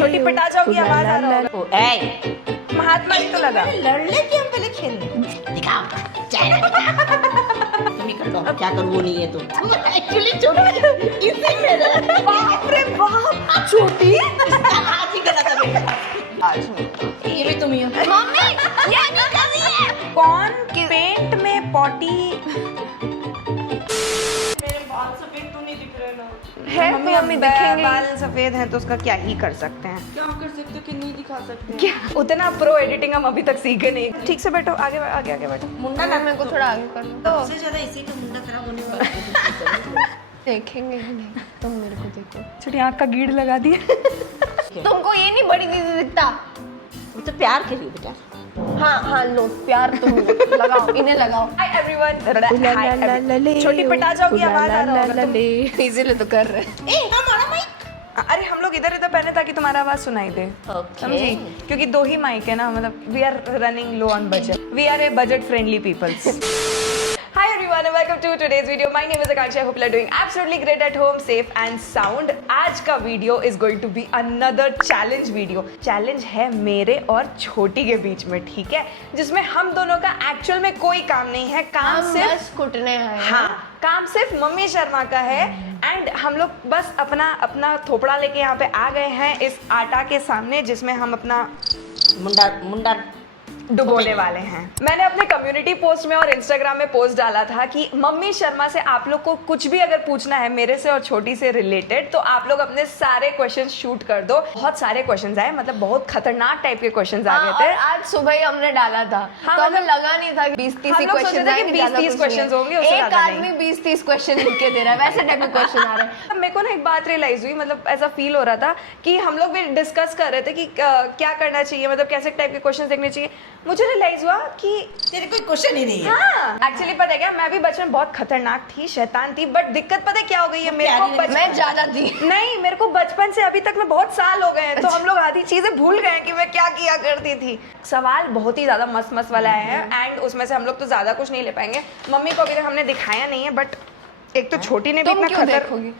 छोटी पिटा जाओगी, आवाज आ रहा होगा। ओ ए महात्मा जी तो लगा। लड़ ले कि हम पहले खेल ले दिखाओ तुम ही कर लो क्या करूँ वो नहीं है तो एक्चुअली छोटी इसे मेरा बाप रे बाप, छोटी आज ही गलत है बेटा आज ये भी तुम ही हो मम्मी ये नहीं कर रही है। कौन पेंट में पॉटी है? मम्मी, तो मम्मी दिखेंगे। बाल सफेद हैं तो उसका क्या ही कर सकते हैं। क्या कर सकते हो कि नहीं दिखा सकते क्या उतना प्रो एडिटिंग हम अभी तक सीखे नहीं। ठीक से बैठो, आगे आगे आगे बैठो। मुंडा ना मेरे को थोड़ा आगे कर लो तो सबसे ज्यादा इसी का मुंडा खराब होने वाला है देखेंगे ही नहीं। तुम मेरे को देखो, छोटी आँख का गीड़ लगा दिए। तुमको ये नहीं बड़ी दीदी दिखता। वो तो प्यार के लिए बेटा हाँ हाँ लो प्यार तुम लगाओ, इन्हें लगाओ। Hi everyone. छोटी पिटा जाओगी, आवाज आ रहा होगा। इसीलिए तो कर रहे हैं। ए हमारा माइक अरे हम लोग इधर इधर पहने ताकि तुम्हारा आवाज सुनाई दे, समझी? क्योंकि दो ही माइक है ना, मतलब we are running low on budget, we are a budget friendly peoples. Hi everyone and welcome to today's video. My name is Akanksha. I hope you are doing absolutely great at home, safe and sound. आज का video is going to be another challenge video. Challenge है मेरे और छोटी के बीच में, ठीक है? जिसमें हम दोनों का एक्चुअल में कोई काम नहीं है, काम हम सिर्फ बस कुटने आए हैं। हाँ, काम सिर्फ मम्मी शर्मा का है। एंड हम लोग बस अपना थोपड़ा लेके यहाँ पे आ गए हैं इस आटा के सामने जिसमें हम अपना मुंडा डुबोने वाले हैं। मैंने अपने कम्युनिटी पोस्ट में और इंस्टाग्राम में पोस्ट डाला था कि मम्मी शर्मा से आप लोग को कुछ भी अगर पूछना है मेरे से और छोटी से रिलेटेड तो आप लोग अपने सारे क्वेश्चन शूट कर दो। बहुत सारे क्वेश्चंस आए, मतलब बहुत खतरनाक टाइप के क्वेश्चंस आ गए थे। और आज सुबह ही हमने डाला था हाँ, तो हमें मतलब लगा नहीं था 20-30 हम लोग सोचे क्वेश्चन थे कि आएंगे, 20-30 questions होंगे, उससे एक ज्यादा आदमी 20-30 क्वेश्चन लिख के दे रहा है, वैसे टाइप के क्वेश्चन आ रहे हैं। अब मेरे को ना एक बात रियलाइज हुई, मतलब ऐसा फील हो रहा था कि हम लोग भी डिस्कस कर रहे थे कि क्या करना चाहिए, मतलब कैसे टाइप के क्वेश्चन देखने चाहिए। मुझे रियलाइज हुआ कि तेरे कोई क्वेश्चन ही नहीं है हाँ एक्चुअली पता है क्या, मैं भी बचपन में बहुत खतरनाक थी, शैतान थी, बट दिक्कत पता है क्या हो गई है मेरे को मैं ज्यादा थी। नहीं, मेरे को बचपन से अभी तक में बहुत साल हो गए हैं तो हम लोग आधी चीजें भूल गए हैं कि मैं क्या किया करती थी। सवाल बहुत ही ज्यादा मस्त मस्त वाला है एंड उसमें से हम लोग तो ज्यादा कुछ नहीं ले पाएंगे। मम्मी को अभी तक हमने दिखाया नहीं है, बट एक तो छोटी ने भी तुम इतना क्यों खतर देखोगी?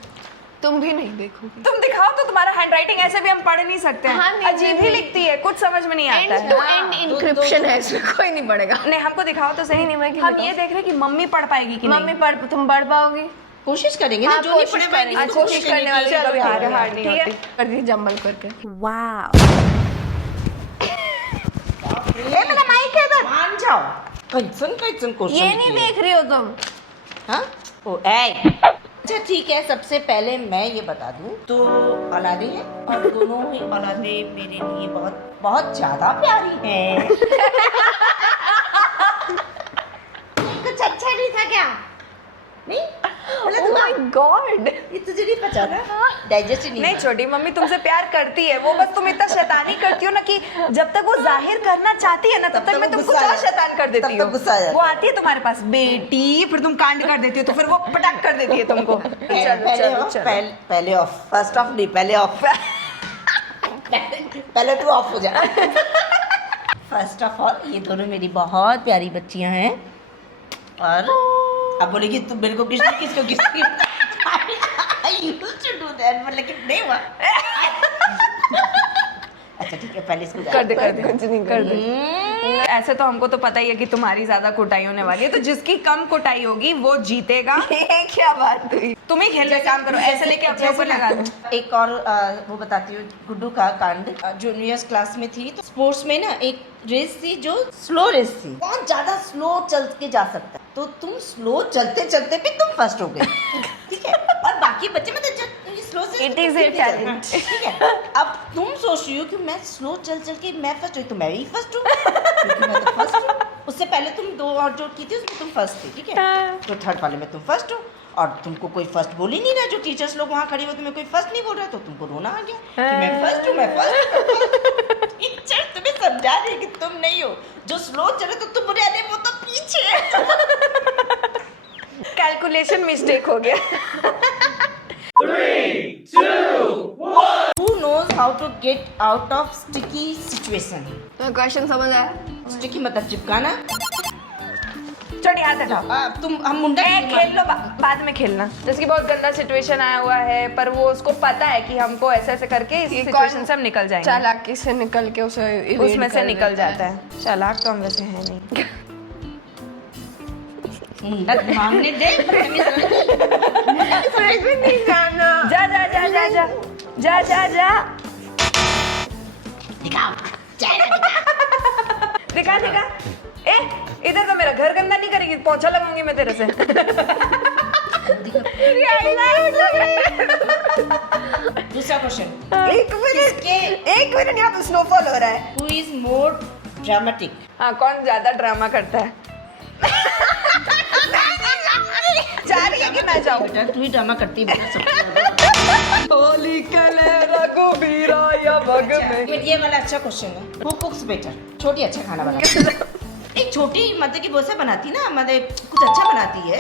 तुम भी नहीं देखोगी। तुम दिखाओ तो, तुम्हारा हैंडराइटिंग ऐसे भी हम पढ़ नहीं सकते हैं। हाँ, नहीं, अजीब ही नहीं। लिखती है, कुछ समझ में नहीं आता एंड टू है। एंड इनक्रिप्शन है इसमें, कोई नहीं पढ़ेगा। नहीं, हमको दिखाओ तो सही। नहीं, मैं क्यों हम बताऊं? ये देख रहे हैं कि मम्मी पढ़ पाएगी कि मम्मी पढ़, तुम पढ़ पाओगे? कोशिश करेंगे ना, हाँ, जो नहीं कोशिश पढ़े पाएंगे करेंगे। कोशिश करने वाले चलो कभी यार, हार हार नहीं ठीक है, होती। कर दी जंबल करके। ए मेरा माइक है इधर मान जाओ। कैसन क्वेश्चन ये नहीं देख रही हो तुम? हाँ ओ ए अच्छा ठीक है, सबसे पहले मैं ये बता दूं तो औलादे हैं और दोनों ही औलादे मेरे लिए बहुत बहुत ज्यादा प्यारी हैं। कुछ अच्छा नहीं था क्या? नहीं Oh my God! ये तुझे नहीं पता ना, डाइजेस्ट ही नहीं छोटी मम्मी तुमसे प्यार करती है, वो बस तुम इतना शैतानी करती हो ना कि जब तक वो जाहिर करना चाहती है ना तब तक मैं तुम कुछ और शैतान कर देती हूँ। वो आती है तुम्हारे पास बेटी, फिर तुम कांड कर देती हो तो फिर वो पटक कर देती है तुमको। पहले ऑफ, फर्स्ट ऑफ नहीं, पहले ऑफ। पहले तू ऑफ हो जा। फर्स्ट ऑफ ऑल ये दोनों मेरी बहुत प्यारी बच्चियां हैं और अब बोलेगी तुम मेरे को किसको लेकिन नहीं हुआ। अच्छा ठीक है, पहले इसको कर दे कर दे। ऐसे तो हमको तो पता ही है कि तुम्हारी ज्यादा कुटाई होने वाली है, तो जिसकी कम कुटाई होगी वो जीतेगा। क्या बात हुई? तुम ही खेल का काम करो, ऐसे लेके अपने ऊपर लगा दो। एक और वो बताती हूँ गुड्डू का कांड। जूनियर्स क्लास में थी तो स्पोर्ट्स में ना एक रेस थी जो स्लो रेस थी, बहुत ज्यादा स्लो चल के जा सकता है, तो तुम स्लो चलते चलते भी तुम फर्स्ट हो गए। ठीक है, और बाकी बच्चे मतलब स्लो से It is a talent. ठीक है, अब तुम सोच रही हो कि मैं स्लो चल के मैं फर्स्ट हुई तो मैं भी फर्स्ट हूँ क्योंकि मैं तो फर्स्ट हूँ। उससे पहले तुम दो और जो की थी उसमें तुम फर्स्ट थी, ठीक है, तो थर्ड वाले में तुम फर्स्ट हो और तुमको कोई फर्स्ट बोल ही नहीं रहा। जो टीचर्स लोग वहाँ खड़ी हो, तुम्हें कोई फर्स्ट नहीं बोल रहा, तो तुमको रोना आ गया कि मैं फर्स्ट हूँ, मैं फर्स्ट। टीचर तुम्हें समझा रही कि तुम नहीं हो, जो स्लो चले तो तुम बोले अरे वो तो पीछे है। कैलकुलेशन मिस्टेक हो गया। 3, 2, 1. Who knows how to get out of sticky situation? तुम्हें क्वेश्चन समझ आया? स्टिकी मतलब चिपकाना, छोटी हाथ हटाओ। तुम हम मुंडा खेल लो, बाद में खेलना। जैसे कि बहुत गंदा सिचुएशन आया हुआ है, पर वो उसको पता है कि हमको ऐसे ऐसे करके इस सिचुएशन से हम निकल जाएंगे। चालाकी से निकल के उसे उसमें से निकल जाता है। चालाक तो हम वैसे हैं नहीं। मुंडा मांगने दे। नहीं जाना। जा जा जा जा जा जा जा जा दिखाओ। दिखा दिखा। ए इधर तो मेरा घर गंदा नहीं करेगी, पोछा लगाऊंगी मैं तेरे से। दूसरा क्वेश्चन। एक मिनट यहाँ पे स्नोफॉल हो रहा है। Who is more dramatic? हाँ, कौन ज्यादा ड्रामा करता है? जा रही है कि मैं जाऊँ? बेटा तू ही ड्रामा करती है बेटा सबसे ज्यादा। होली कले रघुबीरा या भग में। ये वाला अच्छा क्वेश्चन है। Who कुक्स better? छोटी अच्छा खाना बनाती है। एक छोटी मतलब कि वो से बनाती ना, मतलब कुछ अच्छा बनाती है।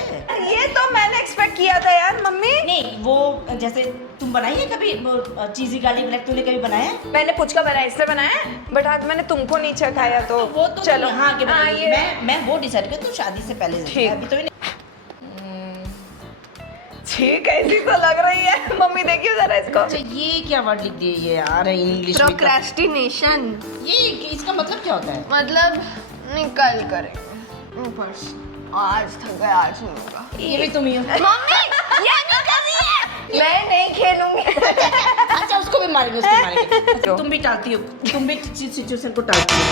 ये तो मैंने एक्सपेक्ट किया था यार मम्मी। नहीं वो जैसे तुम बनाई है कभी वो चीजी गार्लिक ब्रेड, तूने कभी बनाया है? मैंने पुचका बनाया, इससे बनाया, बट आज मैंने तुमको नहीं चखाया तो वो तो चलो। हाँ के हाँ, बनाई। मैं वो डिसाइड कर तू शादी से पहले से। ठीक। अभी तो नहीं। ठीक ऐसी तो लग रही है। मम्मी देखियो जरा इसको। अच्छा ये क्या वर्ड लिख दिए ये यार इंग्लिश में? प्रोक्रेस्टिनेशन ये इसका मतलब क्या होता है? मतलब नहीं, कल करेंगे, बस आज थक गए, आज नहीं होगा। ये भी तुम ही हो। मम्मी ये नहीं कर रही है। मैं नहीं खेलूंगी। अच्छा उसको भी मारेंगे, उसको मारेंगे। तुम भी टालती हो, तुम भी सिचुएशन को टालती हो।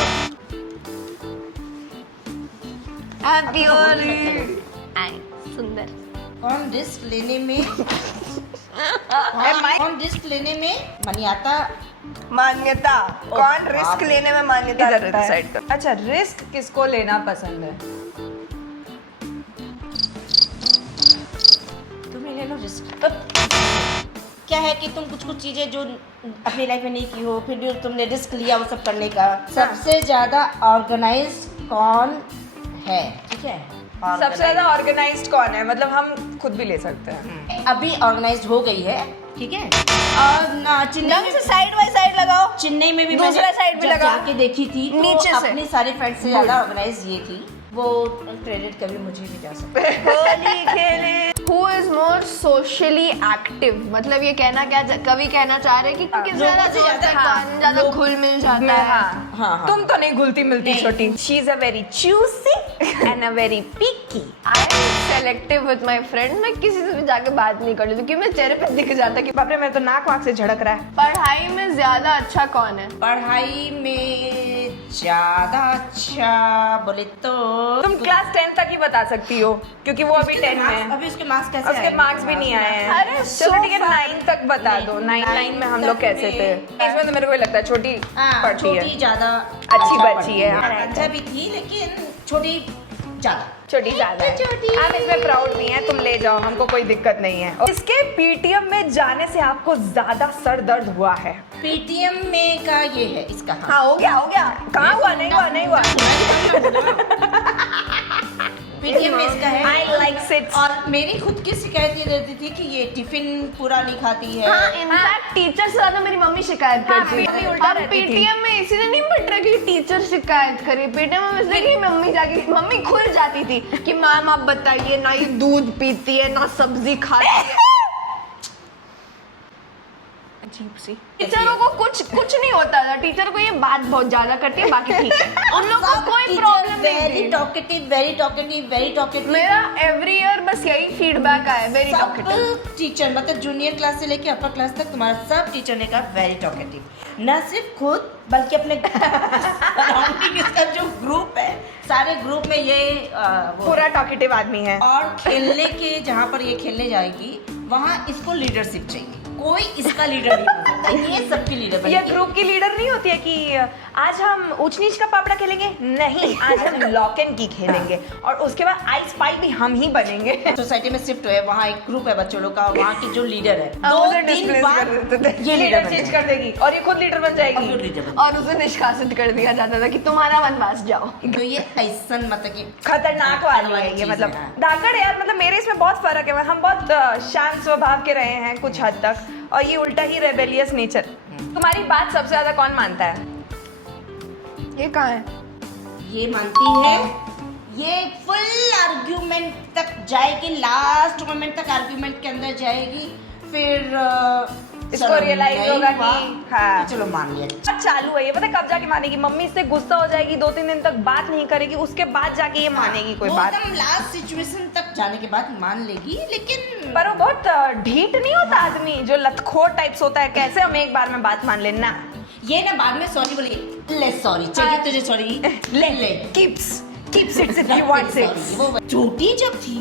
हैप्पी होली। आई सुंदर। कौन रिस्क लेने में मान्यता मान्यता। कौन रिस्क बाप रे। लेने में मान्यता इधर रखता है? डिसाइड कर। अच्छा, रिस्क किसको लेना पसंद है? तुम ही ले लो रिस्क। क्या है कि तुम कुछ कुछ चीजें जो अपनी लाइफ में नहीं की हो, फिर भी तुमने रिस्क लिया वो सब करने का। सबसे ज्यादा ऑर्गेनाइज्ड कौन है? ठीक है, सबसे ज्यादा ऑर्गेनाइज्ड कौन है? मतलब हम खुद भी ले सकते हैं। अभी ऑर्गेनाइज्ड हो गई है, ठीक है। और चेन्नई से साइड बाय साइड लगाओ। चेन्नई में भी दूसरा मैंने साइड भी जब लगाओ। जाके देखी थी तो नीचे से। अपनी सारे फ्रेंड्स से ज्यादा ऑर्गेनाइज ये थी। वो क्रेडिट कभी मुझे भी जा सकता है। होली खेले। Who is more socially active? मतलब ये कहना क्या कवि कहना चाह रहे हैं कि किस ज्यादा लोगों से ज्यादा, कौन ज्यादा घुल मिल जाता है। हाँ, हाँ। तुम तो नहीं घुलती मिलती नहीं। छोटी। She is a very choosy and a very picky. I am selective with my friends। मैं किसी से भी जाके बात नहीं कर लेती क्योंकि मेरे चेहरे पे दिख जाता है कि बाप रे, मेरे तो नाक वाक से झड़क रहा है। पढ़ाई में ज्यादा अच्छा कौन है। पढ़ाई में ज्यादा अच्छा बोले तो तुम क्लास 10 तक ही बता सकती हो क्योंकि वो अभी 10 में है। अभी उसके मार्क्स कैसे उसके आएंगे? मार्क्स भी नहीं आए हैं। अरे, चलो ठीक है, so far। 9 तक बता दो। 9 में हम लोग तक कैसे थे? में- इसमें तो मेरे को लगता है छोटी हाँ, पढ़ती है। छोटी ज्यादा अच्छी अच्छा बच्ची पढ़ती है। अच्छा भी थी लेकिन छोटी ज्यादा। छोटी ज्यादा है। हम इसमें प्राउड नहीं है, तुम ले जाओ, हमको कोई दिक्कत नहीं है। इसके पीटीएम में जाने से आपको ज्यादा सर दर्द हुआ है? पीटीएम में का ये है इसका। हाँ, हो गया कहाँ हुआ? नहीं हुआ। पीटीएम में इसका है। I like it। और मेरी खुद की शिकायत ये रहती थी कि ये टिफिन पूरा नहीं खाती है। हाँ, इनफैक्ट टीचर से ज्यादा मेरी मम्मी शिकायत हाँ, करती मम्मी है। उल्टा हम रहती थी। पीटीएम में इसीलिए नहीं पढ़ रहे कि टीचर शिकायत करी। पीटीएम में इसलिए कि मम्मी खुल जाती थी कि मैम आप बताइए ना, ये दूध पीती है ना सब्जी खाती है। अजीब सी। टीचरों को कुछ नहीं होता था। टीचर को ये बात बहुत ज्यादा करती है, बाकी ठीक है। उन लोग को कोई प्रॉब्लम नहीं वेरी थी। टॉकेटिव। मेरा एवरी ईयर बस यही फीडबैक आया, वेरी टॉकेटिव। सब टीचर मतलब जूनियर क्लास से लेके अपर क्लास तक तुम्हारा सब टीचर ने कहा वेरी टॉकेटिव। न सिर्फ खुद बल्कि अपने सराउंडिंग इसका जो ग्रुप है, सारे ग्रुप में ये वो पूरा टॉकेटिव आदमी है। और खेलने के जहाँ पर ये खेलने जाएगी वहाँ इसको लीडरशिप चाहिए। कोई इसका लीडर नहीं हो सकता, ये सबकी लीडर ये बनेगी। ग्रुप की लीडर नहीं होती है कि आज हम ऊंच नीच का पापड़ा खेलेंगे। नहीं, आज हम लॉक एंड की खेलेंगे और उसके बाद आई स्पाई भी हम ही बनेंगे। सोसाइटी में शिफ्ट हुए, वहाँ एक ग्रुप है बच्चों लोग का, वहाँ की जो लीडर है हम 2 उसे दिन displace बाद कर देते थे। ये लीडर बन चेंज जाएगी। कर देगी और ये खुद लीडर बन और जाएगी। फिर लीडर बन और उसे निष्कासित कर दिया जाता था कि तुम्हारा वनवास जाओ। जाएगी। तो ये ऐसा मतलब कि खतरनाक वाली है ये। चीज़ मतलब है। धाकड़ यार, मतलब मेरे इसमें बहुत फर्क है। हम बहुत शांत स्वभाव के रहे हैं कुछ हद तक, और ये उल्टा ही रेबेलियस नेचर। तुम्हारी बात सबसे ज्यादा कौन मानता है? ये कहाँ है? ये मानती है ये फुल आर्ग्यूमेंट तक जाएगी, लास्ट मोमेंट तक आर्ग्यूमेंट के अंदर जाएगी, फिर इसको रियलाइज होगा कि हाँ चलो मान लिया। अब चालू है ये, पता है कब जाके मानेगी? मम्मी से गुस्सा हो जाएगी, 2-3 दिन तक बात नहीं करेगी, उसके बाद जाके ये मानेगी कोई वो बात। एकदम लास्ट सिचुएशन तक जाने के बाद मान लेगी, लेकिन पर वो बहुत ढीठ नहीं होता आदमी, जो लतखोर टाइप्स होता है, कैसे हम एक बार में बात मान लेना। ये ना बाद में सॉरी बोलेगी, ले सॉरी चाहिए तुझे सॉरी, ले keeps it if you want it। वो छोटी जब थी,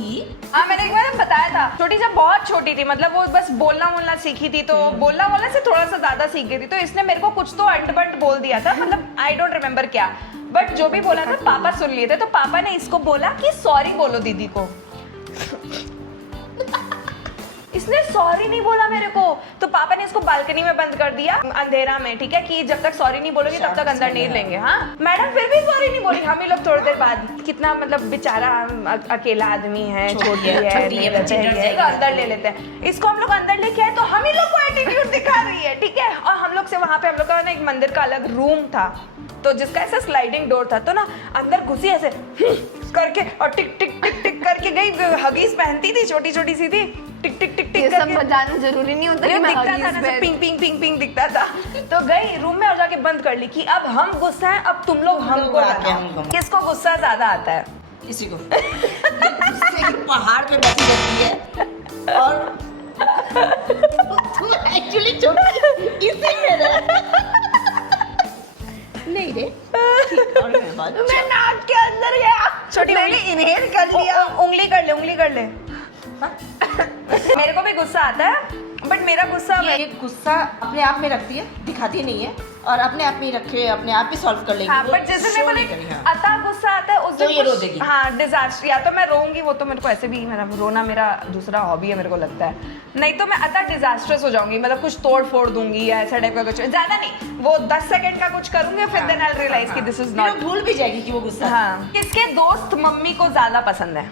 हाँ मैंने एक बार बताया था, छोटी जब बहुत छोटी थी, मतलब वो बस बोलना सीखी थी, तो बोलना से थोड़ा सा ज्यादा सीख गई थी, तो इसने मेरे को कुछ तो अंट बोल दिया था, मतलब आई डोंट रिमेम्बर क्या, बट जो भी बोला था पापा सुन लिए थे, तो पापा ने इसको बोला कि सॉरी बोलो दीदी को। इसने सॉरी नहीं बोला मेरे को, तो पापा ने इसको बालकनी में बंद कर दिया अंधेरा में, ठीक है, कि जब तक सॉरी नहीं बोलोगी तब तक अंदर नहीं लेंगे। हाँ मैडम फिर भी सॉरी नहीं बोली, हम ही लोग थोड़ी देर बाद, कितना मतलब बेचारा अकेला आदमी है, छोटी है, नहीं रहते हैं, तो अंदर ले लेते हैं। इसको हम लोग अंदर लेके आए तो हम ही लोग को एटीट्यूड दिखा रही है, ठीक है। और हम लोग से वहां पे हम लोग का ना एक मंदिर का अलग रूम था, तो जिसका ऐसा स्लाइडिंग डोर था, तो ना अंदर घुसी ऐसे करके और टिक टिक टिक टिक करके गई। हगीज पहनती थी, छोटी छोटी सी थी, टिक टिक टिक टिक ये सब बजाना जरूरी नहीं होता कि मैं दिखता हगीज था ना, पहन- पिंग पिंग पिंग पिंग दिखता था। तो गई रूम में और जाके बंद कर ली कि अब हम गुस्सा है, अब तुम लोग हमको आके बताओ। हमको। किसको गुस्सा ज्यादा आता है? इसी को गुस्से की पहाड़ पे बैठी रहती है, और तुम एक्चुअली छोटी इसी में रह नहीं रे, और मैं बात मैं नाक के अंदर गया, छोटी मैंने इनहेल कर लिया। उंगली कर ले, उंगली कर ले। मेरे को भी गुस्सा आता है, बट मेरा गुस्सा ये गुस्सा अपने आप में रखती है, दिखाती नहीं है, और अपने आप में ही रखे, अपने आप ही सॉल्व कर लेगी। हाँ, वो बट जैसे मेरे show को नहीं एक करी, हाँ। अता गुस्सा आता है, उस तो दिन ये कुछ- रो देगी। हाँ डिजास्टर, या तो मैं रोऊंगी, वो तो मेरे को ऐसे भी मेरा रोना मेरा दूसरा हॉबी है, मेरे को लगता है, नहीं तो मैं अता डिजास्टर्स हो जाऊंगी, मतलब कुछ तोड़ फोड़ दूंगी या ऐसा टाइप का कुछ, ज्यादा नहीं, वो 10 सेकंड का कुछ करूंगी, फिर देन आई रियलाइज कि दिस इज फिर वो नॉट। भूल भी जाएगी कि वो गुस्सा। हाँ, किसके दोस्त मम्मी को ज्यादा पसंद है?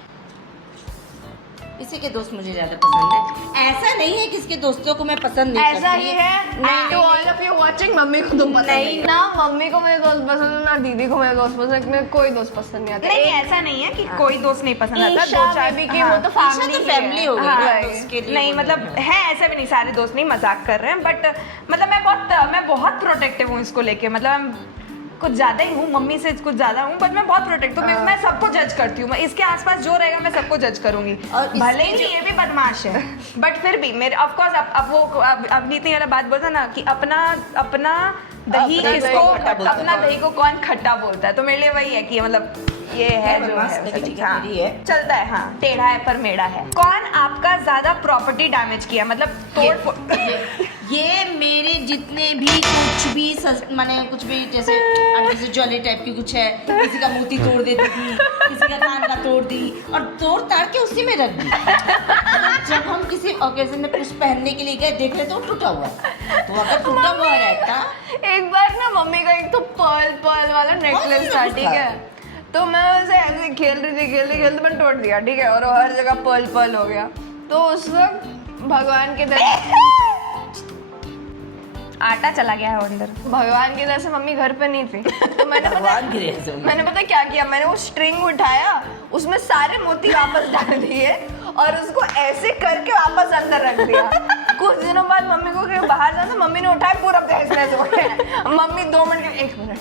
इसी के दोस्त मुझे ज्यादा पसंद है, ऐसा नहीं है किसके दोस्तों को मैं पसंद नहीं ऐसा करती। ही है। नहीं, to all of you watching, mummy को तुम पसंद नहीं ना, मम्मी को मेरे दोस्त पसंद है ना, दीदी को मेरे दोस्त पसंद है, मेरे कोई दोस्त पसंद नहीं आता। नहीं ऐसा नहीं है कि कोई दोस्त नहीं पसंद आता, ईशा दो चार बेबी की हाँ। वो तो फैमिली ईशा तो फैमिली हो गई हाँ, ना, तो उसके लिए नहीं वो मतलब नहीं है, ऐसा भी नहीं, सारे दोस्त नहीं, मजाक कर रहे हैं, बट मतलब मैं बहुत प्रोटेक्टिव हूँ इसको लेके, मतलब कुछ ज्यादा ही हूँ, मम्मी से कुछ ज्यादा हूँ, बट मैं बहुत प्रोटेक्टिव हूँ, मैं सबको जज करती हूँ, मैं इसके आसपास जो रहेगा मैं सबको जज करूंगी, और भले इसके ही ये भी बदमाश है, बट फिर भी मेरे ऑफ कोर्स अब वो अब नीति वाला बात बोलता ना कि अपना दही अपना किसको, दही खट्टा बोलता है। अपना दही को कौन खट्टा बोलता है, तो मेरे लिए वही है कि मतलब ये है जो बदमाश, है, लेकिन ठीक ठीक है, है, मेरी है। चलता है, हाँ टेढ़ा है पर मेढ़ा है। कौन आपका ज्यादा प्रॉपर्टी डैमेज किया, मतलब तोड़ फोड़? ये मेरे जितने भी कुछ भी माने कुछ भी जैसे ज्वेलरी टाइप की कुछ है, किसी का मोती तोड़ देती थी, किसी का कान का तोड़ दी, और तोड़ ताड़ के उसी में रख दी। जब हम किसी ओकेजन में कुछ पहनने के लिए गए, देख रहे तो टूटा हुआ, तो अगर टूटा हुआ रहता, एक बार ना मम्मी का एक तो पर्ल वाला नेकलेस था, ठीक है, तो मैं उसे ऐसे खेल रही थी मैंने तोड़ दिया, ठीक है, और वो हर जगह पर्ल हो गया। तो उस वक्त भगवान के दर आटा चला गया है अंदर। भगवान की दर से मम्मी घर पे नहीं थी, तो भगवान की दया से हुई। मैंने पता क्या किया, मैंने वो स्ट्रिंग उठाया, उसमें सारे मोती वापस डाल दिए और उसको ऐसे करके वापस अंदर रख दिया। कुछ दिनों बाद मम्मी को कहीं बाहर जाना, तो मम्मी ने उठाया, पूरा तहस हो गया। मम्मी 2 मिनट के 1 मिनट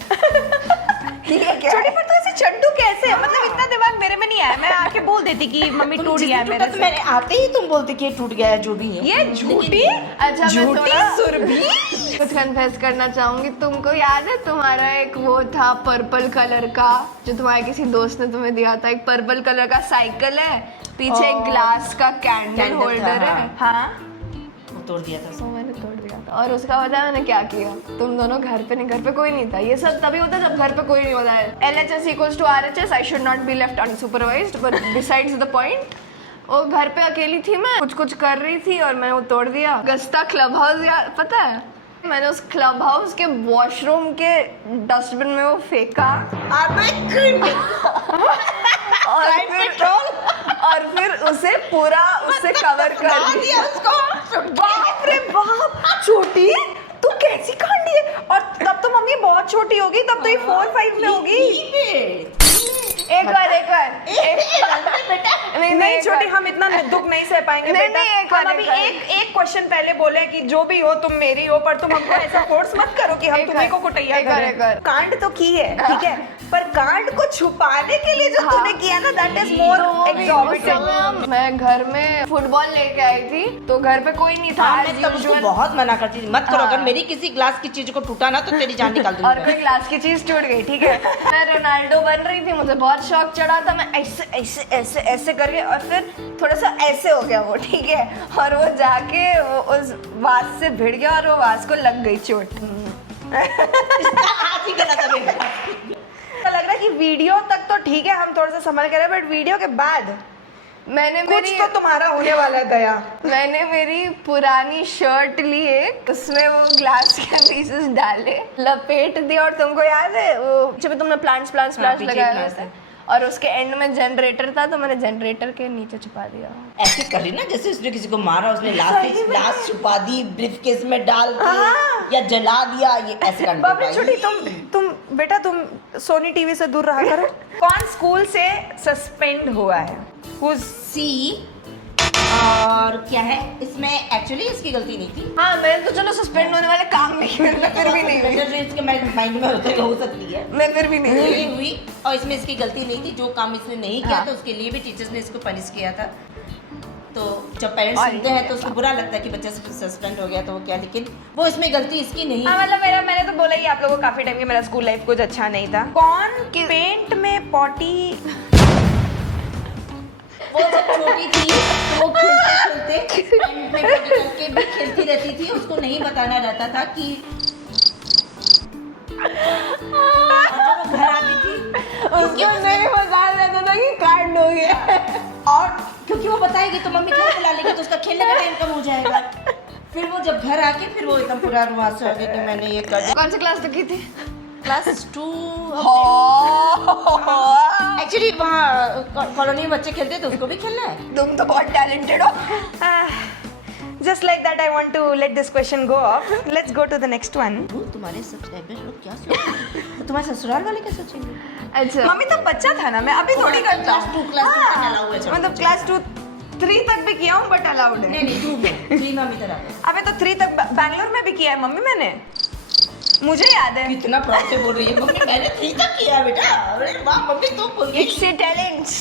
ये क्या छोटी है? पर तो ऐसे चंटू कैसे है? मतलब इतना दिमाग मेरे में नहीं आया, मैं आके बोल देती कि मम्मी तुम टूट जिस गया है दिन मेरे टूटा तो से। मैंने आते ही तुम बोलते कि ये टूट गया है, जो भी है। ये झूठी अच्छा, मैं झूठी थोड़ा- सुरभि। कुछ कन्फेस करना चाहूंगी। तुमको याद है तुम्हारा एक वो था पर्पल कलर का, जो तुम्हारे किसी दोस्त ने तुम्हें दिया था, एक पर्पल कलर का साइकिल है, पीछे एक ग्लास का कैंडल कैंडल था, होल्डर है। हाँ वो तोड़ दिया था। तो मैंने तोड़ दिया था, और उसका पता है मैंने क्या किया? तुम दोनों घर पे नहीं, घर पे कोई नहीं था। ये सब तभी होता है जब घर पे कोई नहीं होता है। LHS equals to RHS, I should not be left unsupervised, but besides the point, वो घर पे अकेली थी, मैं कुछ कर रही थी और मैंने वो तोड़ दिया। गस्ता क्लब हाउस, यार पता है, मैंने उस क्लब हाउस के वॉशरूम के डस्टबिन में वो फेंका, और फिर उसे पूरा उससे कवर कर दिया उसको। बाप रे बाप, छोटी तू कैसी कांडी है? और तब तो मम्मी बहुत छोटी होगी, तब तो ये 4-5 में होगी। एक बार नहीं छोटी, हम इतना दुख नहीं सह पाएंगे नहीं, बेटा। नहीं, एक हम बार, अभी एक बार। एक क्वेश्चन पहले बोले कि जो भी हो तुम मेरी हो, पर तुम हमको ऐसा फोर्स मत करो कि हम एक तुम्हें बार, को कुटैया एक बार, करें। एक बार। कांड तो की है, ठीक है, पर कांड को छुपाने के लिए जो तूने किया ना, दैट इज मोर एक्सॉर्बिटेंट। मैं घर में फुटबॉल लेके आई थी तो घर पे कोई नहीं था हाँ, as मैं तब उसको usual। बहुत मना करती थी, मत करो। हाँ। अगर मेरी किसी ग्लास की चीज को टूटा ना तो तेरी जान निकाल दूंगी और मैं। कोई ग्लास की चीज टूट गई, ठीक है। मैं रोनाल्डो बन रही थी, मुझे बहुत शौक चढ़ा था, मैं ऐसे ऐसे ऐसे ऐसे करके, और फिर थोड़ा सा ऐसे हो गया वो, ठीक है, और वो जाके वो उस वास से भिड़ गया और वो वास को लग गई चोट। आज ही गलत है मेरे पास। ऐसा लग रहा है कि वीडियो तक तो ठीक है, हम थोड़ा सा संभल कर रहे हैं, बट वीडियो के बाद मैंने कुछ तो तुम्हारा होने वाला है दया। मैंने मेरी पुरानी शर्ट ली एक, उसमें वो ग्लास के पीसेस डाले, लपेट दिया, और तुमको याद है वो जब तुमने प्लांट्स पीछे लगाया plants था, और उसके एंड में जनरेटर था, तो मैंने जनरेटर के नीचे छुपा दिया। ऐसे करी ना जैसे उसने किसी को मारा, उसने लाश छुपा दी ब्रीफकेस में डाल के, हाँ। या जला दिया, ये ऐसे करने बाबरी भाई। छोटी, तुम बेटा तुम सोनी टीवी से दूर रहा करो। कौन स्कूल से सस्पेंड हुआ है? सी और क्या है इसमें, एक्चुअली इसकी गलती नहीं थी। हाँ, मैंने तो चलो सस्पेंड होने वाले काम नहीं किए, मैं फिर भी नहीं हुई, इसके माइंड में हो सकती है, मैं फिर भी नहीं हुई। नहीं हुई। और इसमें इसकी गलती नहीं थी, जो काम इसने नहीं किया हाँ। था उसके लिए भी टीचर्स ने इसको पनिश किया था। तो जब पेरेंट्स और सुनते हैं तो उसको बुरा लगता है कि बच्चा सस्पेंड हो गया, तो वो क्या, लेकिन वो इसमें गलती इसकी नहीं हाँ, थी। मतलब मैंने तो बोला ही आप लोगों को काफी टाइम कि मेरा स्कूल लाइफ कुछ अच्छा नहीं था। कौन पेंट में पॉटी? वो जब छोटी थी तो वो खेलते खेलते में पॉटी करके भी खेलती रहती थी, उसको नहीं बताना रहता था कि, और जब वो घर आती थी उसको नहीं बता देता था कि कांड हो गया, और क्योंकि वो बताएगी तो मम्मी घर बुला लेगी, तो उसका खेलने का टाइम कम हो जाएगा। फिर वो जब घर आके फिर वो एकदम पूरा रुआस हो गया कि मैंने ये कर दिया। कौन सी क्लास तक की थी? क्लास 2 हाँ। एक्चुअली वहाँ कॉलोनी में बच्चे खेलते तो उसको भी खेलना है। तुम तो बहुत टैलेंटेड हो। Just like that, I want to let this question go off. Let's go to the next one. तुम्हारे सब्सक्राइबर्स लोग क्या सोचेंगे? तुम्हारे ससुराल वाले क्या सोचेंगे? अच्छा, मम्मी तब बच्चा था ना, मैं अभी थोड़ी करता क्लास हूँ। 2 क्लास 2 तक हाँ, अलाउ है। चलो। मतलब क्लास 2 3 तक भी किया हूँ, बट अलाउड है। नहीं 2 में 3 में हम इधर आ गए। अबे तो 3 तक बैंगलोर में भी किया है मम्मी मैंने, मुझे याद है। कितना प्राउड से बोल रही है मम्मी, मैंने 3 तक किया है बेटा। अरे वाह मम्मी, तुम बोल गई। It's talents.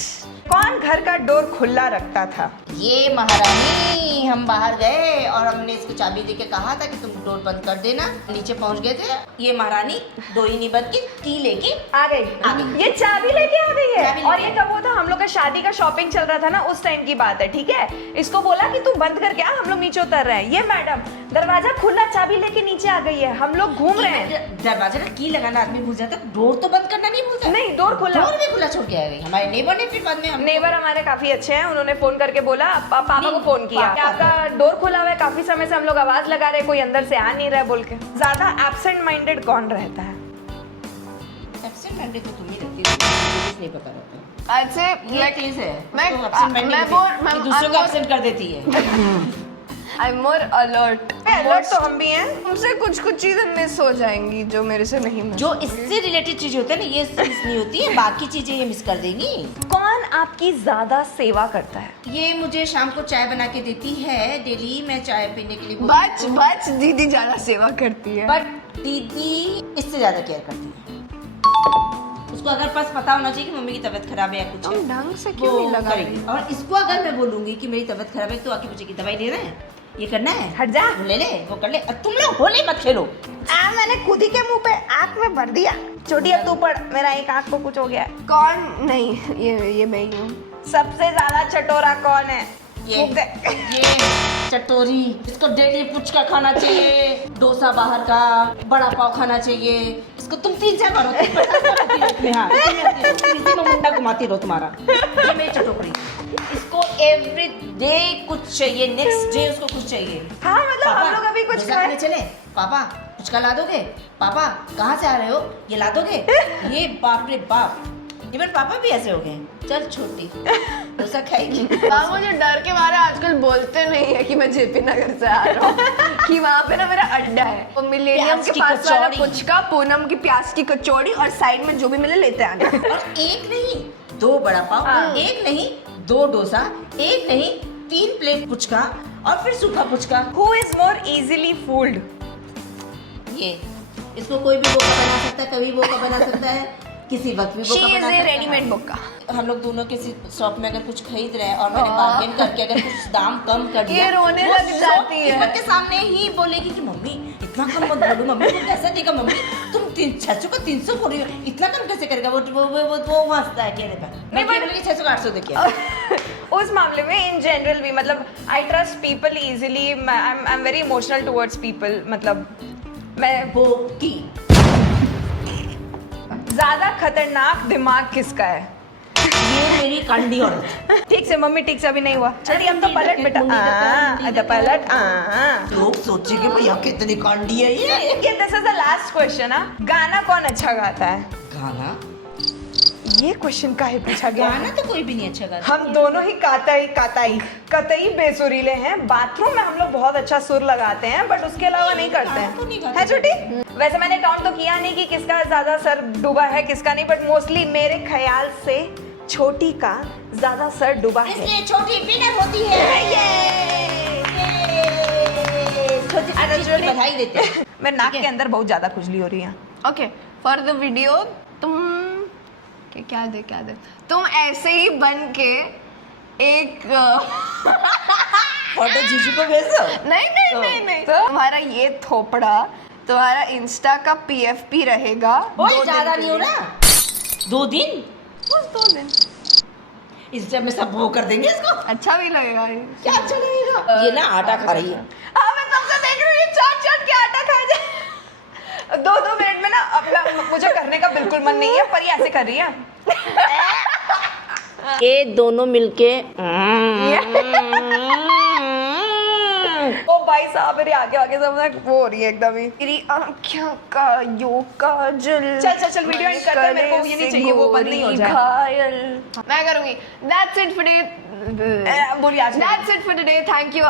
कौन घर का डोर खुला रखता था? ये महारानी, हम बाहर गए और हमने इसको चाबी देके कहा था कि तुम डोर बंद कर देना। नीचे पहुंच गए थे, ये महारानी डोर ही नहीं बंद की लेके आ गई। आ गई। ये चाबी लेके आ गई चाबी है। और लेके ये कब हुआ था? हम लोग का शादी का शॉपिंग चल रहा था ना, उस टाइम की बात है, ठीक है। इसको बोला कि तू बंद करके आ, हम लोग नीचे उतर रहे हैं। ये मैडम दरवाजा खुला, चाबी लेके नीचे आ गई है, हम लोग घूम रहे हैं। दरवाजे का की लगाना आदमी भूल जाता, डोर तो बंद करना नहीं भूलता। नहीं, डोर खुला। डोर भी खुला छोड़ के आ गई। हमारे नेबर ने फिर बाद में नेबर हमारे काफी अच्छे हैं, उन्होंने फोन करके बोला, पापा को फोन किया पापा कि आपका डोर खुला हुआ है, काफी समय से हम लोग आवाज लगा रहे हैं, कोई अंदर से आ नहीं रहा है बोल के। ज्यादा एब्सेंट माइंडेड कौन रहता है? एब्सेंट माइंडेड तो तुम ही रहती हो, मुझे नहीं पता रहता। आज से ये चीज है, मैं एब्सेंट माइंडेड मैं बोल दूसरों को एब्सेंट कर देती है। I am more alert. Alert तो हम भी हैं। मुझसे कुछ चीजें मिस हो जाएंगी जो मेरे से नहीं मिस। जो इससे रिलेटेड चीजें होती है ना, ये मिस नहीं होती है, बाकी चीजें ये मिस कर देंगी। कौन आपकी ज्यादा सेवा करता है? ये मुझे शाम को चाय बना के देती है डेली, मैं चाय पीने के लिए बोलती हूँ। बच दीदी ज्यादा सेवा करती है। बट दीदी इससे ज्यादा केयर करती है। उसको अगर बस पता होना चाहिए कि मम्मी की तबीयत खराब है या कुछ है, तुम ढंग से क्यों वो नहीं लगा रही? करेगी। और इसको अगर मैं बोलूंगी कि मेरी तबीयत खराब है तो आके पूछेगी दवाई ले रहे हैं, ये करना है, हट जा। वो ले ले, वो कर ले। और तुम लोग होले मत खेलो। मैंने खुद ही के मुंह पे आंख में भर दिया। छोटी अब तू पढ़, मेरा एक आंख को कुछ हो गया है। कौन? नहीं, ये मैं ही हूँ। सबसे ज्यादा चटोरा कौन है? ये फूक दे। ये चटोरी, इसको डेली पुचका खाना चाहिए, डोसा बाहर का, बड़ा पाव खाना चाहिए। इसको तुम 3-4 बार होती है, हाँ, इसी में मुंडा घुमाती रहो तुम्हारा। ये मेरी चटोरी, इसको एवरी डे कुछ चाहिए, नेक्स्ट डे उसको कुछ चाहिए। हाँ, मतलब हम लोग अभी कुछ डोसा खाने चले, पापा पुचका ला दोगे? पापा कहाँ से आ रहे हो, ये ला दोगे? ये बाप रे बाप, इवन पापा भी ऐसे हो गए, चल छोटी डोसा खाएगी। हाँ, मुझे डर के मारे आजकल बोलते नहीं है कि मैं जेपी नगर से आ रहा हूँ कि वहाँ पे ना मेरा अड्डा है। वो मिलेनियम प्याज के की पास वाला कचौड़ी। पुचका, पूनम की प्याज की कचौड़ी और साइड में जो भी मिले लेते आना। और एक नहीं 2 बड़ा पाव, एक नहीं 2 डोसा, एक नहीं 3 प्लेट पुचका और फिर सूखा puchka. Who is more easily fooled? ये इसको कोई भी बोका बना सकता है, कभी बोका बना सकता है, किसी वक्त भी She बोका is बना a सकता है। ready-made बोका। हम लोग दोनों किसी शॉप में अगर कुछ खरीद रहे हैं और मैंने बार्गेन करके अगर कुछ दाम कम कर दिया, ये रोने वो लग जाती है। shopkeeper के सामने ही बोलेगी कि मम्मी इतना कम मत बोलो, मम्मी को कैसा देगा, मम्मी तुम 600 का 300 बोल रही हो, इतना कम कैसे करेगा? वो हंसता है कहने पर। मैं but- बोलेगी 600 का 800 देखिए। उस मामले में इन जनरल भी मतलब I trust people easily, I am very emotional towards people. मतलब मैं बोकी ज्यादा खतरनाक दिमाग किसका है? ये मेरी कंडी औरत। ठीक से मम्मी, ठीक से अभी नहीं हुआ। चलिए अब तो पलट बेटा। तो पलट। लोग सोचेंगे भैया कितनी कंडी है ये। This is the last question. गाना कौन अच्छा गाता है? गाना ये क्वेश्चन काहे पूछा गया है? गाना तो कोई भी नहीं अच्छा गाता। हम दोनों ही कतई बेसुरीले हैं। बाथरूम में हम लोग बहुत अच्छा सुर लगाते हैं, बट उसके अलावा नहीं करते गाना तो नहीं हैं। गाते। है छोटी? वैसे मैंने काउंट तो किया नहीं कि किसका ज्यादा सर डूबा है किसका नहीं, बट मोस्टली मेरे ख्याल से छोटी का ज्यादा सर डूबा है। इसलिए छोटी विनर होती है। छोटी छोटी की बधाई देते हैं। मेरे नाक के अंदर बहुत ज्यादा खुजली हो रही है। ओके, फॉर द वीडियो तुम क्या दे तुम ऐसे ही बन के एक फोटो जीजू को भेजो। नहीं तुम्हारा ये थोपड़ा तुम्हारा इंस्टा का PFP रहेगा। ओए 2 दिन ज्यादा के नहीं हो लिए। ना, 2 दिन बस 2 दिन। इस टाइम में सब वो कर देंगे इसको। अच्छा भी लगेगा ये। क्या अच्छा लगेगा? ये ना आटा खा रही है। हाँ, मैं तब से देख रही हूँ चाट के आटा खा जाए। 2-2 मिनट में ना अपना मुझे करने का बिल्कुल मन नहीं है, पर ये ऐसे कर रही है। ये दोनों मिलके ओ भाई साहब, मेरे आगे सब ना वो हो रही है एकदम ही। तेरी आँखों का यो काजल। चल वीडियो एंड करते हैं। मेरे को ये नहीं चाहिए, वो बंद नहीं हो जाए। घायल। मैं करूंगी। That's it for today. बोलिए आज। That's it for today. Thank you.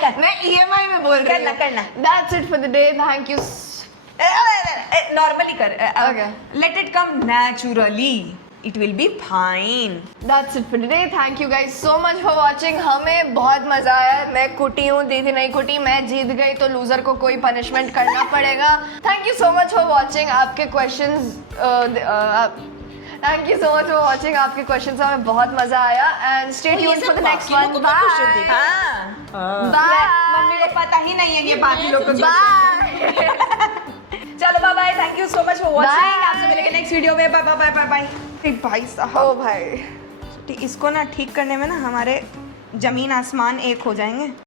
कर। मैं EMI में बोल रही हूँ। करना। That's it for the day. Thank you. Normally कर। Okay. Let it come naturally, it will be fine. That's it for today. Thank you guys so much for watching. हमें बहुत मजा आया। मैं कुटी हूँ, दीदी नहीं कुटी। मैं जीत गई तो लूजर को कोई पनिशमेंट करना पड़ेगा। Thank you so much for watching. आपके questions Thank you so much for watching. आपके questions हमें बहुत मजा आया and stay ये tuned सब for the next बाकी one. लोगों का question Bye. देखा। Bye. मम्मी को पता ही नहीं है ये बाकी लोग को। Bye. चलो bye bye, thank you so much for watching. Bye. आपसे मिलेंगे नेक्स्ट वीडियो में। Bye bye bye bye. भाई साहब, ओ भाई इसको ना ठीक करने में ना हमारे जमीन आसमान एक हो जाएंगे।